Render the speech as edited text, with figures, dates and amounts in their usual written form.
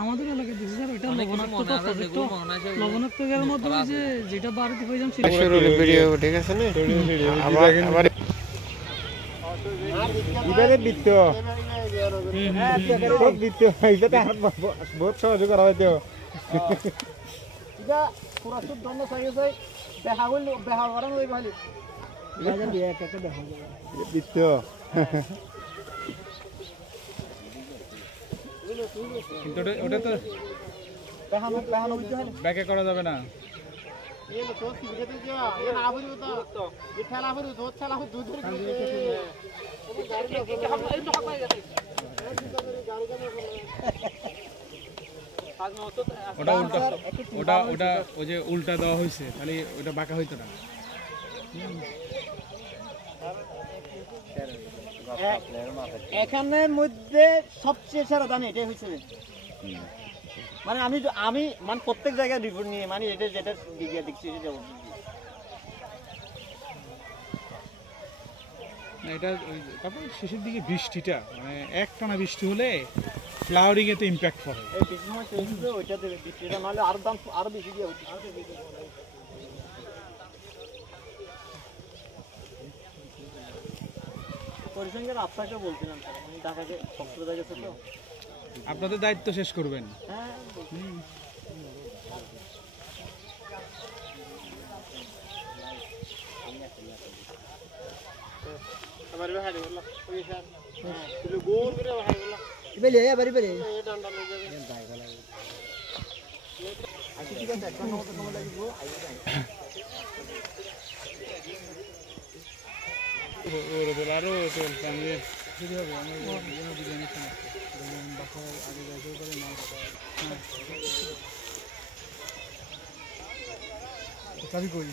আমাদের এলাকায় দেখছি স্যার এটা লবণাক্তের মধ্যে যে যেটা বাড়িতে হয়ে যাচ্ছে ভিডিও ঠিক আছে না আবার ইবারে বিত্ত খুব বিত্ত ইবারে বহুত সহজ করা হয়তো এটা পুরা সুদ দন্ড চাইছে দেখা হইল দেখা করানো হইব খালি বাজার দিয়ে একটা দেখা বিত্ত কিন্তু ওটা তো দেখানো দেখানো হইতে হয় ব্যাকে করা যাবে না এই তো সিগারেট যা এ না ভরিও তো এই ঠেলা ভরিও দুধ ঠেলা দুধ ধরে ওটা উল্টা ওটা ওটা ওই যে উল্টা দেওয়া হয়েছে তাহলে ওটা বাঁকা হইতো না এখানের মধ্যে সবচেয়ে সেরা দান এটাই হয়েছে মানে আমি মানে প্রত্যেক জায়গায় রিপোর্ট নিয়ে মানে এটা যেটা দিকে দেখছি সেটা এটা তারপর শেষের দিকে বৃষ্টিটা মানে একটানা বৃষ্টি হলে ফ্লাওয়ারিং এতে ইম্প্যাক্ট পড়ে এই বৃষ্টির সময় চলছে ওইটা দেবে বৃষ্টিটা নাহলে আরো দাম আরো বেশি দিয়ে হচ্ছে আরো বেশি পরিসংখ্যান আপনাকে বলছিলাম আমি ঢাকাকে কক্সবাজার গেছে তো আপনাদের দায়িত্ব শেষ করবেন হ্যাঁ আমার ভাই বললা ওই স্যার তুই গোল করে ভাই বললা বেলে বাড়ি বেলে এই ডান্ডা লয়ে যাবে ভাই বলা আচ্ছা ঠিক আছে একটা নতুন সময় লাগবে আইবে যাই ওরে বলারও তো সামনে যদি হবে আমরা বিরিয়ানি খাই বাসায় আগে যাইতে পারে না চাবি কই